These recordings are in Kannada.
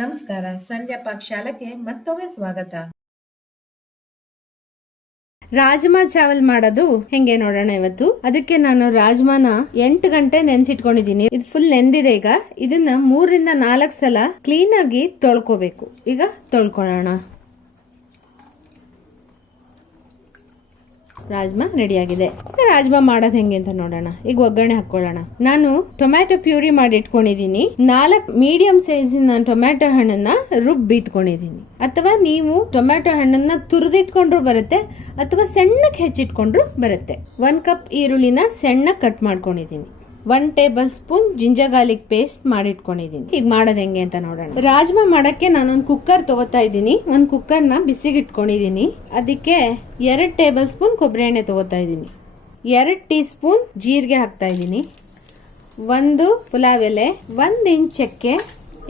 ನಮಸ್ಕಾರ, ಸಂಧ್ಯಾ ಪಾಕಶಾಲೆಗೆ ಮತ್ತೊಮ್ಮೆ ಸ್ವಾಗತ. ರಾಜ್ಮಾ ಚಾವಲ್ ಮಾಡೋದು ಹೆಂಗೆ ನೋಡೋಣ ಇವತ್ತು. ಅದಕ್ಕೆ ನಾನು ರಾಜ್ಮಾನ 8 ಗಂಟೆ ನೆನ್ಸಿಟ್ಕೊಂಡಿದೀನಿ. ಇದು ಫುಲ್ ನೆಂದಿದೆ. ಈಗ ಇದನ್ನ 3 ರಿಂದ 4 ಸಲ ಕ್ಲೀನ್ ಆಗಿ ತೊಳ್ಕೋಬೇಕು. ಈಗ ತೊಳ್ಕೊಳ್ಳೋಣ. ರಾಜ್ಮಾ ರೆಡಿ ಆಗಿದೆ. ರಾಜ್ಮಾ ಮಾಡೋದು ಹೆಂಗೆ ಅಂತ ನೋಡೋಣ. ಈಗ ಒಗ್ಗರಣೆ ಹಾಕೊಳ್ಳೋಣ. ನಾನು ಟೊಮ್ಯಾಟೊ ಪ್ಯೂರಿ ಮಾಡಿ ಇಟ್ಕೊಂಡಿದೀನಿ. 4 ಮೀಡಿಯಂ ಸೈಜಿನ ಟೊಮ್ಯಾಟೊ ಹಣ್ಣನ್ನ ರುಬ್ಬಿ ಇಟ್ಕೊಂಡಿದೀನಿ. ಅಥವಾ ನೀವು ಟೊಮ್ಯಾಟೊ ಹಣ್ಣನ್ನ ತುರಿದಿಟ್ಕೊಂಡ್ರು ಬರುತ್ತೆ, ಅಥವಾ ಸಣ್ಣಕ್ಕೆ ಹೆಚ್ಚಿಟ್ಕೊಂಡ್ರು ಬರುತ್ತೆ. 1 ಕಪ್ ಈರುಳ್ಳಿನ ಸಣ್ಣ ಕಟ್ ಮಾಡ್ಕೊಂಡಿದೀನಿ. 1 tablespoon ginger garlic paste ಮಾಡಿಟ್ಕೊಂಡಿದೀನಿ. ಈಗ ಮಾಡೋದು ಹೆಂಗೆ ಅಂತ ನೋಡೋಣ. ರಾಜ್ಮಾ ಮಾಡಕ್ಕೆ ನಾನೊಂದು ಕುಕ್ಕರ್ ತಗೋತಾ ಇದ್ದೀನಿ. ಒಂದು ಕುಕ್ಕರ್ನ ಬಿಸಿಗೆ ಇಟ್ಕೊಂಡಿದೀನಿ. ಅದಕ್ಕೆ 2 ಟೇಬಲ್ ಸ್ಪೂನ್ ಕೊಬ್ಬರಿ ಎಣ್ಣೆ ತಗೋತಾ ಇದ್ದೀನಿ. 2 ಟೀ ಸ್ಪೂನ್ ಜೀರಿಗೆ ಹಾಕ್ತಾ ಇದ್ದೀನಿ. 1 ಪುಲಾವ್ ಎಲೆ, 1 ಇಂಚ್ ಚಕ್ಕೆ,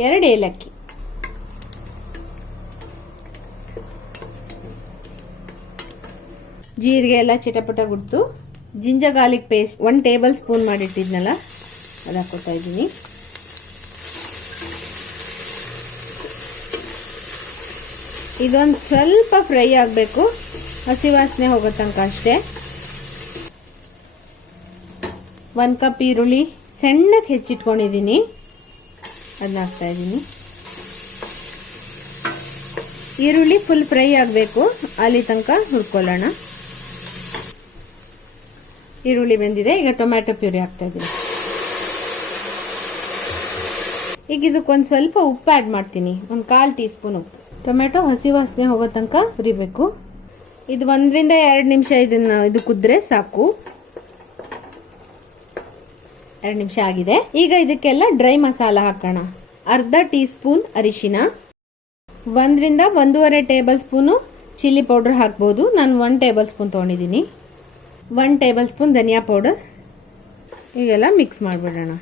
2 ಏಲಕ್ಕಿ. ಜೀರಿಗೆ ಎಲ್ಲ ಚಿಟಪಟ ಗುಡ್ತು ginger garlic paste 1 tablespoon ಮಾಡಿಟ್ಟಿದ್ನಲ್ಲ ಅದು ಹಾಕೋತಾ ಇದ್ದೀನಿ. ಇದೊಂದು ಸ್ವಲ್ಪ ಫ್ರೈ ಆಗಬೇಕು, ಹಸಿ ವಾಸನೆ ಹೋಗೋ ತನಕ ಅಷ್ಟೇ. 1 ಕಪ್ ಈರುಳ್ಳಿ ಸಣ್ಣಕ್ಕೆ ಹೆಚ್ಚಿಟ್ಕೊಂಡಿದ್ದೀನಿ, ಅದನ್ನ ಹಾಕ್ತಾ ಇದ್ದೀನಿ. ಈರುಳ್ಳಿ ಫುಲ್ ಫ್ರೈ ಆಗಬೇಕು, ಅಲ್ಲಿ ತನಕ ಹುರ್ಕೊಳ್ಳೋಣ. ಈರುಳ್ಳಿ ಬೆಂದಿದೆ. ಈಗ ಟೊಮ್ಯಾಟೊ ಪ್ಯೂರಿ ಹಾಕ್ತಾ ಇದ್ದೀನಿ. ಈಗ ಇದಕ್ಕೊಂದು ಸ್ವಲ್ಪ ಉಪ್ಪು ಆ್ಯಡ್ ಮಾಡ್ತೀನಿ. 1/4 ಟೀ ಸ್ಪೂನ್ ಉಪ್ಪು. ಟೊಮ್ಯಾಟೊ ಹಸಿ ವಾಸನೆ ಹೋಗೋ ತನಕ ಹುರಿಬೇಕು. ಇದು 1 ರಿಂದ 2 ನಿಮಿಷ ಇದು ಕುದ್ರೆ ಸಾಕು. 2 ನಿಮಿಷ ಆಗಿದೆ. ಈಗ ಇದಕ್ಕೆಲ್ಲ ಡ್ರೈ ಮಸಾಲ ಹಾಕೋಣ. ಅರ್ಧ ಟೀ ಸ್ಪೂನ್ ಅರಿಶಿನ, 1 ರಿಂದ 1.5 ಟೇಬಲ್ ಸ್ಪೂನು ಚಿಲ್ಲಿ ಪೌಡರ್ ಹಾಕ್ಬೋದು. ನಾನು 1 ಟೇಬಲ್ ಸ್ಪೂನ್ ತೊಗೊಂಡಿದ್ದೀನಿ. 1 ಟೇಬಲ್ ಸ್ಪೂನ್ ಧನಿಯಾ ಪೌಡರ್. ಈಗೆಲ್ಲ ಮಿಕ್ಸ್ ಮಾಡಿಬಿಡೋಣ.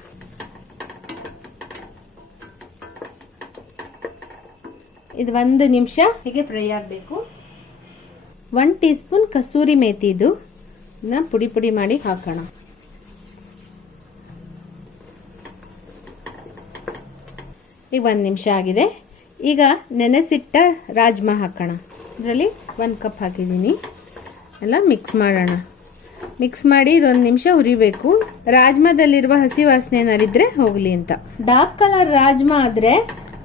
ಇದು 1 ನಿಮಿಷ ಹೀಗೆ ಫ್ರೈ ಆಗಬೇಕು. 1 ಟೀ ಸ್ಪೂನ್ ಕಸೂರಿ ಮೇಥಿ, ಇದು ಪುಡಿ ಪುಡಿ ಮಾಡಿ ಹಾಕೋಣ. ಈಗ 1 ನಿಮಿಷ ಆಗಿದೆ. ಈಗ ನೆನೆಸಿಟ್ಟ ರಾಜ್ಮಾ ಹಾಕೋಣ. ಇದರಲ್ಲಿ 1 ಕಪ್ ಹಾಕಿದ್ದೀನಿ. ಎಲ್ಲ ಮಿಕ್ಸ್ ಮಾಡೋಣ. ಮಿಕ್ಸ್ ಮಾಡಿ ಇದೊಂದು ನಿಮಿಷ ಹುರಿಬೇಕು. ರಾಜ್ಮಾದಲ್ಲಿರುವ ಹಸಿ ವಾಸನೆ ಏನಾರಿದ್ರೆ ಹೋಗ್ಲಿ ಅಂತ. ಡಾರ್ಕ್ ಕಲರ್ ರಾಜ್ಮಾ ಆದ್ರೆ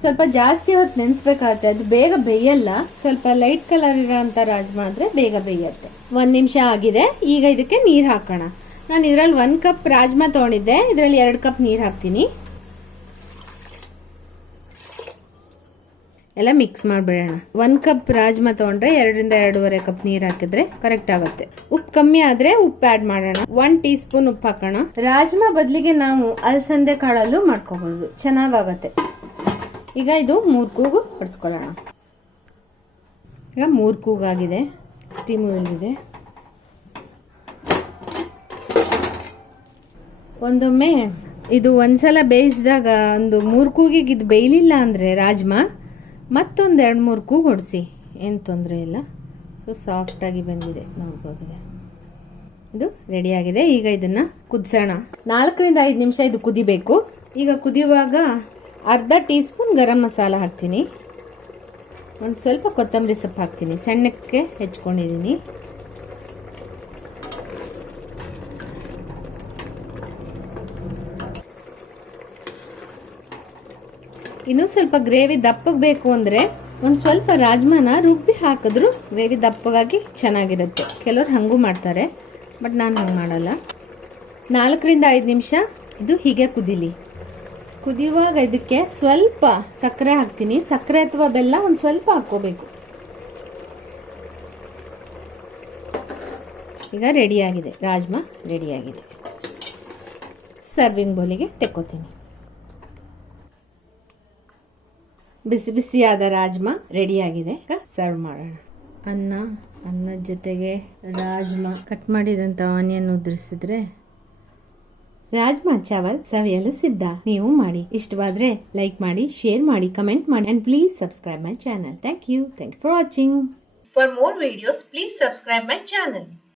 ಸ್ವಲ್ಪ ಜಾಸ್ತಿ ಹೊತ್ತು ನೆನೆಸ್ಬೇಕಾಗತ್ತೆ, ಅದು ಬೇಗ ಬೇಯಲ್ಲ. ಸ್ವಲ್ಪ ಲೈಟ್ ಕಲರ್ ಇರೋಂಥ ರಾಜ್ಮಾ ಆದ್ರೆ ಬೇಗ ಬೇಯತ್ತೆ. 1 ನಿಮಿಷ ಆಗಿದೆ. ಈಗ ಇದಕ್ಕೆ ನೀರು ಹಾಕೋಣ. ನಾನು ಇದರಲ್ಲಿ 1 ಕಪ್ ರಾಜ್ಮಾ ತಗೊಂಡಿದ್ದೆ, ಇದರಲ್ಲಿ 2 ಕಪ್ ನೀರು ಹಾಕ್ತೀನಿ. ಎಲ್ಲ ಮಿಕ್ಸ್ ಮಾಡಿಬಿಡೋಣ. 1 ಕಪ್ ರಾಜ್ಮಾ ತಗೊಂಡ್ರೆ 2 ರಿಂದ 2.5 ಕಪ್ ನೀರು ಹಾಕಿದ್ರೆ ಕರೆಕ್ಟ್ ಆಗುತ್ತೆ. ಉಪ್ಪು ಕಮ್ಮಿ ಆದ್ರೆ ಉಪ್ಪು ಆ್ಯಡ್ ಮಾಡೋಣ. 1 ಟೀ ಸ್ಪೂನ್ ಉಪ್ಪು ಹಾಕೋಣ. ರಾಜ್ಮಾ ಬದಲಿಗೆ ನಾವು ಅಲಸಂದೆ ಕಾಳಲ್ಲೂ ಮಾಡ್ಕೋಬಹುದು, ಚೆನ್ನಾಗಾಗತ್ತೆ. ಈಗ ಇದು 3 ಕೂಗು ಹೊಡ್ಸ್ಕೊಳ್ಳೋಣ. ಈಗ 3 ಕೂಗಾಗಿದೆ, ಸ್ಟೀಮ್ ಬಂದಿದೆ. ಒಂದೊಮ್ಮೆ ಇದು ಒಂದ್ಸಲ ಬೇಯಿಸಿದಾಗ ಒಂದು 3 ಕೂಗಿಗೆ ಇದು ಬೇಯಲಿಲ್ಲ ಅಂದ್ರೆ ರಾಜ್ಮಾ ಮತ್ತೊಂದು 2-3 ಕೂಗು ಹೊಡಿಸಿ, ಏನು ತೊಂದರೆ ಇಲ್ಲ. ಸೊ ಸಾಫ್ಟಾಗಿ ಬಂದಿದೆ, ನೋಡ್ಬೋದು. ಇದು ರೆಡಿಯಾಗಿದೆ. ಈಗ ಇದನ್ನು ಕುದಿಸೋಣ. 4 ರಿಂದ 5 ನಿಮಿಷ ಇದು ಕುದಿಬೇಕು. ಈಗ ಕುದಿಯುವಾಗ ಅರ್ಧ ಟೀ ಸ್ಪೂನ್ ಗರಂ ಮಸಾಲ ಹಾಕ್ತೀನಿ. ಒಂದು ಸ್ವಲ್ಪ ಕೊತ್ತಂಬರಿ ಸೊಪ್ಪು ಹಾಕ್ತೀನಿ, ಸಣ್ಣಕ್ಕೆ ಹೆಚ್ಕೊಂಡಿದ್ದೀನಿ. ಇನ್ನು ಸ್ವಲ್ಪ ಗ್ರೇವಿ ದಪ್ಪಗೆ ಬೇಕು ಅಂದರೆ ಒಂದು ಸ್ವಲ್ಪ ರಾಜ್ಮಾನ ರುಬ್ಬಿ ಹಾಕಿದ್ರು ಗ್ರೇವಿ ದಪ್ಪಗಾಗಿ ಚೆನ್ನಾಗಿರುತ್ತೆ. ಕೆಲವ್ರು ಹಂಗೂ ಮಾಡ್ತಾರೆ, ಬಟ್ ನಾನು ಹಂಗೆ ಮಾಡಲ್ಲ. 4 ರಿಂದ 5 ನಿಮಿಷ ಇದು ಹೀಗೆ ಕುದಿಲಿ. ಕುದಿಯುವಾಗ ಇದಕ್ಕೆ ಸ್ವಲ್ಪ ಸಕ್ಕರೆ ಹಾಕ್ತೀನಿ. ಸಕ್ಕರೆ ಅಥವಾ ಬೆಲ್ಲ ಒಂದು ಸ್ವಲ್ಪ ಹಾಕ್ಕೋಬೇಕು. ಈಗ ರೆಡಿಯಾಗಿದೆ, ರಾಜ್ಮಾ ರೆಡಿಯಾಗಿದೆ. ಸರ್ವಿಂಗ್ ಬೌಲಿಗೆ ತೆಕ್ಕೋತೀನಿ. ಬಿಸಿ ಬಿಸಿಯಾದ ರಾಜ್ಮಾ ರೆಡಿಯಾಗಿದೆ. ಸರ್ವ್ ಮಾಡೋಣ. ಅನ್ನದ ಜೊತೆಗೆ ರಾಜ್ಮಾ ಕಟ್ ಮಾಡಿದಂಥ ಆನಿಯನ್ ಉದುರಿಸಿದ್ರೆ ರಾಜ್ಮಾ ಚಾವಲ್ ಸವಿಯಲು ಸಿದ್ಧ. ನೀವು ಮಾಡಿ. ಇಷ್ಟವಾದ್ರೆ ಲೈಕ್ ಮಾಡಿ, ಶೇರ್ ಮಾಡಿ, ಕಮೆಂಟ್ ಮಾಡಿ, and please subscribe my channel. Thank you for watching. For more videos, please subscribe my channel.